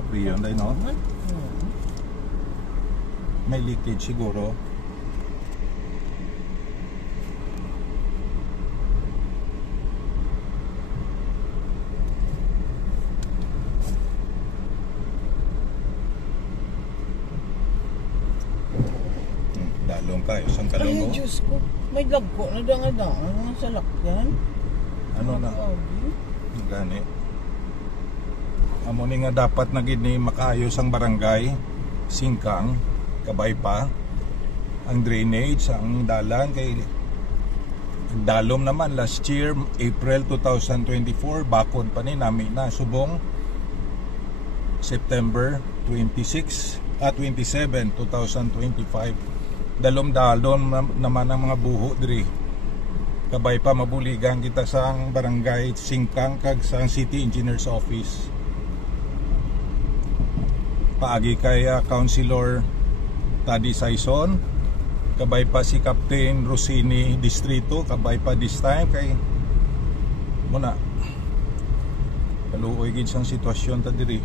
na priyon dahil no? May leakage siguro. Dalong kayo, isang Ay, kalong mo. Diyos ko. May lagko na dangadaan mga salakyan. Ano na? Grabe. Gani. Amo ni nga dapat na gid ni makaayos ang barangay Singkang kabay pa ang drainage ang dalan kay dalom naman last year April 2024 bakod pa ni nami na subong September 27 2025 dalom naman ang mga buho diri kabay pa mabuligan kita sa ang barangay Singkang kag sa City Engineer's Office paagi kay Councilor Tadi Saison kabay pa si Captain Rosini Distrito kabay pa this time kay muna kaluoy gid sang sitwasyon ta diri.